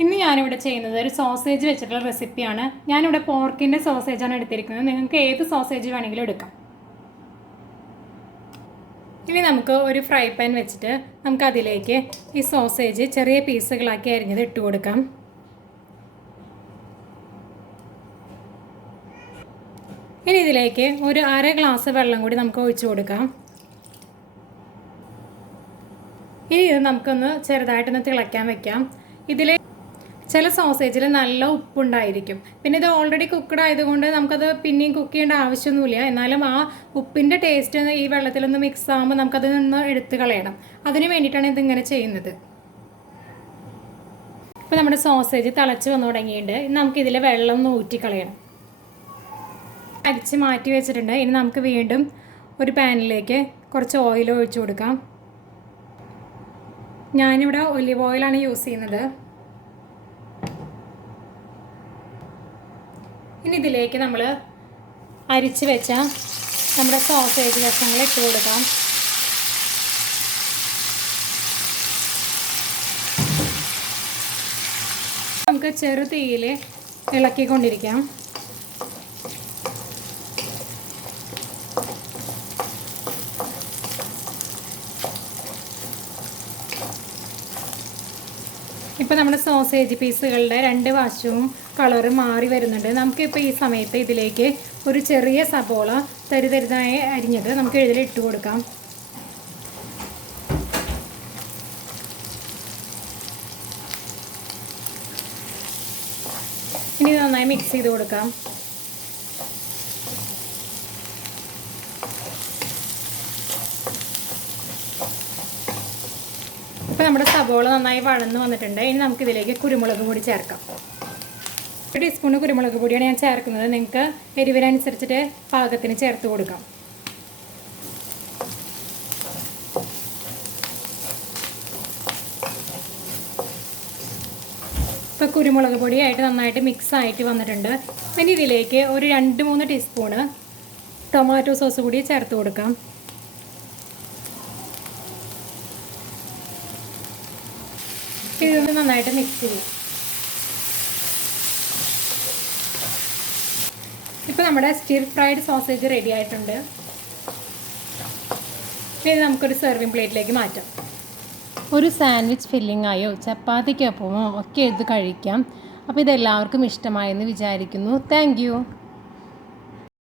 ഇന്ന് ഞാനിവിടെ ചെയ്യുന്നത് ഒരു സോസേജ് വെച്ചിട്ടുള്ള റെസിപ്പിയാണ്. ഞാനിവിടെ പോർക്കിൻ്റെ സോസേജാണ് എടുത്തിരിക്കുന്നത്. നിങ്ങൾക്ക് ഏത് സോസേജ് വേണമെങ്കിലും എടുക്കാം. ഇനി നമുക്ക് ഒരു ഫ്രൈ പാൻ വെച്ചിട്ട് നമുക്കതിലേക്ക് ഈ സോസേജ് ചെറിയ പീസുകളാക്കി അരിഞ്ഞത് ഇട്ട് കൊടുക്കാം. ഇനി ഇതിലേക്ക് ഒരു അര ഗ്ലാസ് വെള്ളം കൂടി നമുക്ക് ഒഴിച്ചു കൊടുക്കാം. ഇനി ഇത് നമുക്കൊന്ന് ചെറുതായിട്ടൊന്ന് തിളയ്ക്കാൻ വെക്കാം. ഇതിൽ ചില സോസേജിൽ നല്ല ഉപ്പുണ്ടായിരിക്കും. പിന്നെ ഇത് ഓൾറെഡി കുക്ക്ഡ് ആയതുകൊണ്ട് നമുക്കത് പിന്നെയും കുക്ക് ചെയ്യേണ്ട ആവശ്യമൊന്നുമില്ല. എന്നാലും ആ ഉപ്പിൻ്റെ ടേസ്റ്റ് ഈ വെള്ളത്തിലൊന്ന് മിക്സ് ആകുമ്പോൾ നമുക്കതിൽ നിന്ന് എടുത്ത് കളയണം. അതിന് വേണ്ടിയിട്ടാണ് ഇതിങ്ങനെ ചെയ്യുന്നത്. ഇപ്പോൾ നമ്മുടെ സോസേജ് തിളച്ച് വന്നു തുടങ്ങിയിട്ടുണ്ട്. ഇനി നമുക്കിതിൽ വെള്ളം ഒന്ന് ഊറ്റിക്കളയണം. അരിച്ച് മാറ്റി വെച്ചിട്ടുണ്ട്. ഇനി നമുക്ക് വീണ്ടും ഒരു പാനിലേക്ക് കുറച്ച് ഓയിൽ ഒഴിച്ചു കൊടുക്കാം. ഞാനിവിടെ ഒലിവ് ഓയിലാണ് യൂസ് ചെയ്യുന്നത്. ഇനി ഇതിലേക്ക് നമ്മൾ അരിച്ച് വെച്ച നമ്മുടെ സോസേജ് കഷ്ണങ്ങൾ ഇട്ട് കൊടുക്കാം. നമുക്ക് ചെറു തീയിൽ ഇളക്കിക്കൊണ്ടിരിക്കാം. ഇപ്പോൾ നമ്മുടെ സോസേജ് പീസുകളുടെ രണ്ട് വശവും കളറ് മാറി വരുന്നുണ്ട്. നമുക്കിപ്പോൾ ഈ സമയത്ത് ഇതിലേക്ക് ഒരു ചെറിയ സബോള തരിതരിതായി അരിഞ്ഞത് നമുക്ക് ഇതിലിട്ട് കൊടുക്കാം. ഇനി നന്നായി മിക്സ് ചെയ്ത് കൊടുക്കാം. ഇപ്പോൾ നമ്മുടെ സബോള നന്നായി വഴന്ന് വന്നിട്ടുണ്ട്. ഇനി നമുക്കിതിലേക്ക് കുരുമുളക് പൊടി ചേർക്കാം. 1 ടീസ്പൂൺ കുരുമുളക് പൊടിയാണ് ഞാൻ ചേർക്കുന്നത്. നിങ്ങൾക്ക് എരിവിനനുസരിച്ചിട്ട് പാകത്തിന് ചേർത്ത് കൊടുക്കാം. ഇപ്പോൾ കുരുമുളക് പൊടിയായിട്ട് നന്നായിട്ട് മിക്സ് ആയിട്ട് വന്നിട്ടുണ്ട്. ഇനി ഇതിലേക്ക് ഒരു 2-3 ടീസ്പൂണ് ടൊമാറ്റോ സോസ് കൂടി ചേർത്ത് കൊടുക്കാം. ഇതൊന്ന് നന്നായിട്ട് മിക്സ് ചെയ്യും. ഇപ്പോൾ നമ്മുടെ സ്റ്റിർ ഫ്രൈഡ് സോസേജ് റെഡി ആയിട്ടുണ്ട്. ഇത് നമുക്കൊരു സെർവിങ് പ്ലേറ്റിലേക്ക് മാറ്റാം. ഒരു സാൻഡ്വിച്ച് ഫില്ലിങ്ങായോ ചപ്പാത്തിക്കൊപ്പമോ ഒക്കെ ഇത് കഴിക്കാം. അപ്പോൾ ഇതെല്ലാവർക്കും ഇഷ്ടമായെന്ന് വിചാരിക്കുന്നു. Thank you.